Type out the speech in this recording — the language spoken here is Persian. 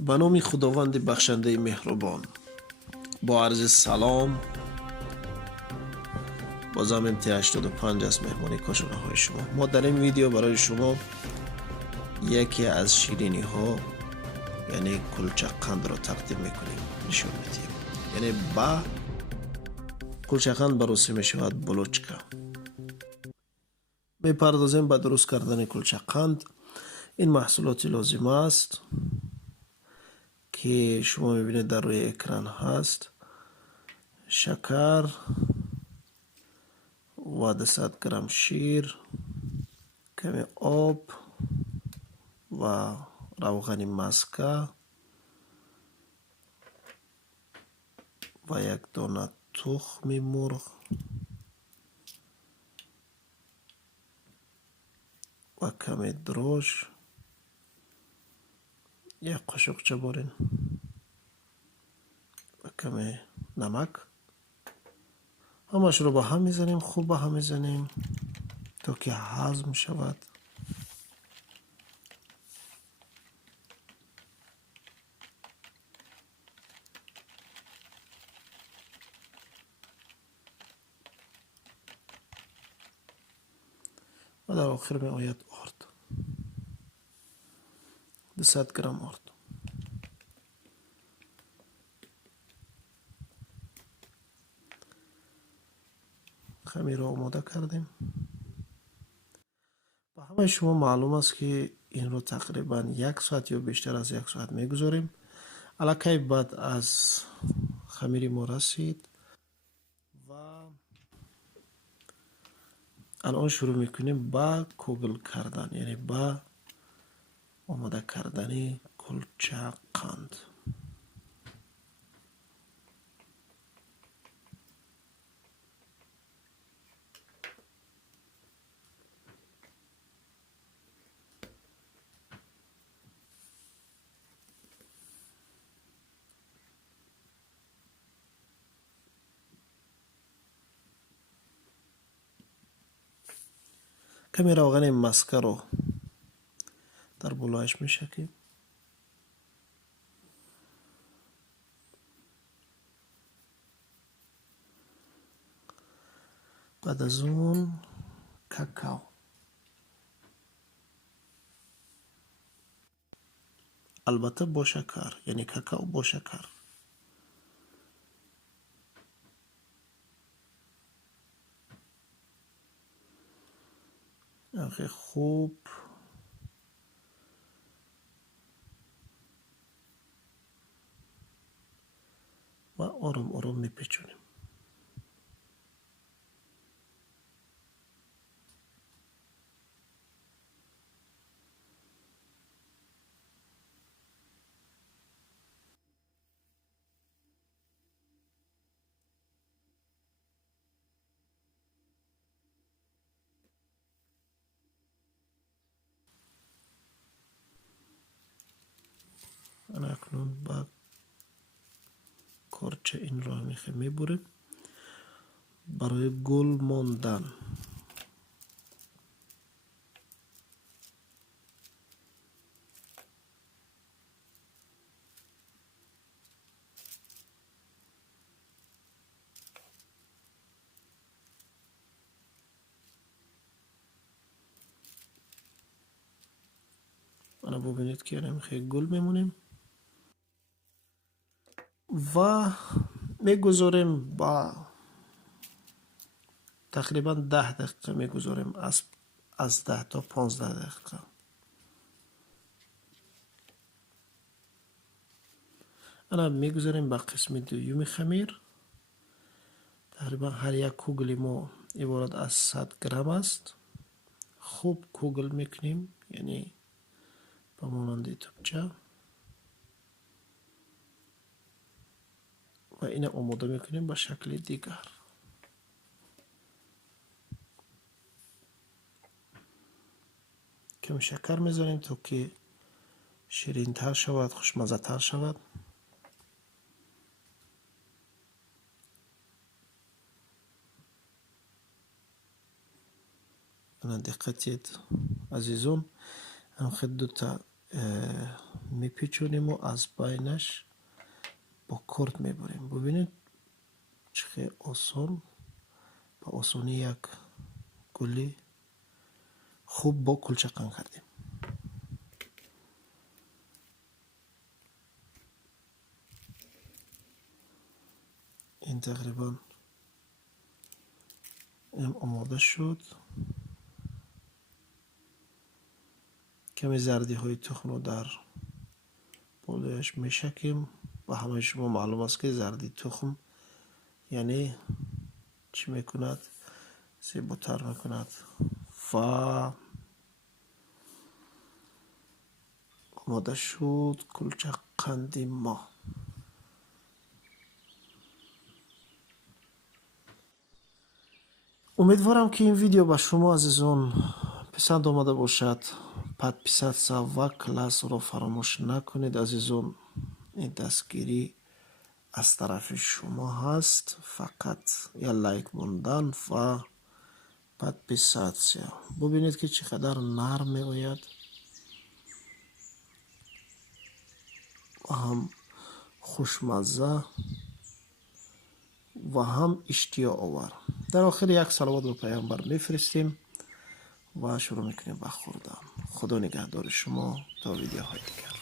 به نام خداوند بخشنده مهربان. با عرض سلام، بازم MT85 از مهمانی کاشانه های شما. ما در این ویدیو برای شما یکی از شیرینی ها یعنی کلچقند را تقدیم میکنیم، نشون میدیم. یعنی با کلچقند بروسی میشود بلوچکا. میپردازیم به درست کردن کلچقند. این محصولاتی لازم است که شما میبینید در روی اکران هست: شکر و 200 گرم شیر، کمی آب و روغن مسکه و یک دانه تخم مرغ و کمی درشت، یک قاشق چبارین و کمی نمک. همش رو با هم میزنیم، خوب با هم میزنیم تا که هضم شود. و در آخر می آید آرد، 200 گرم آرد. خمیر را آماده کردیم. به همه شما معلوم است که این رو تقریبا 1 ساعت یا بیشتر از 1 ساعت میگذاریم. الکی بعد از خمیر ما رسید و الان شروع میکنیم با کوگل کردن، یعنی با آماده کردن کلچه قند. کمی روغن مسکه رو در بلایش میشکیم. بعد از اون کاکائو، البته با شکر، یعنی کاکائو با شکر. خیلی خوب و آرام آرام میپیچونیم. انا اکنون با کارچه این را میبریم برای گل ماندن. انا ببینید که خیلی گل میمونیم و میگذاریم با تقریبا 10 دقیقه میگذاریم، از 10 تا 15 دقیقه. انا میگذاریم به قسم دوم خمیر. تقریبا هر یک کوگل ما عبارت از 100 گرم است. خوب کوگل میکنیم، یعنی به مانند توپچه، و این آماده میکنیم به شکل دیگر. کم شکر میذاریم تا که شیرین تر شود، خوشمزه تر شود. انا دقتید عزیزون، هم خود 2 تا میپیچونیم و از بینش با کرد میبریم. ببینید چه آسان، با آسانی یک گلی خوب با کلچقان کردیم. این تقریبا این آماده شد. کمی زردی های تخم رو در بالایش میشکیم و همه شما معلوم است که زردی تخم یعنی چی میکند؟ زیباتر میکند. و آماده شد کلچه قندی ما. امیدوارم که این ویدیو به شما عزیزان پسند آمده باشد. подписаться و کلاس رو فراموش نکنید عزیزان. این دستگیری از طرف شما هست، فقط یا لایک موندن و подписаться. ببینید که چقدر نرم می آید و هم خوشمزه و هم اشتیاق آور. در آخر یک صلوات به پیامبر میفرستیم و شروع میکنیم به خوردن. خدا نگهدار شما تا ویدیوهای دیگر.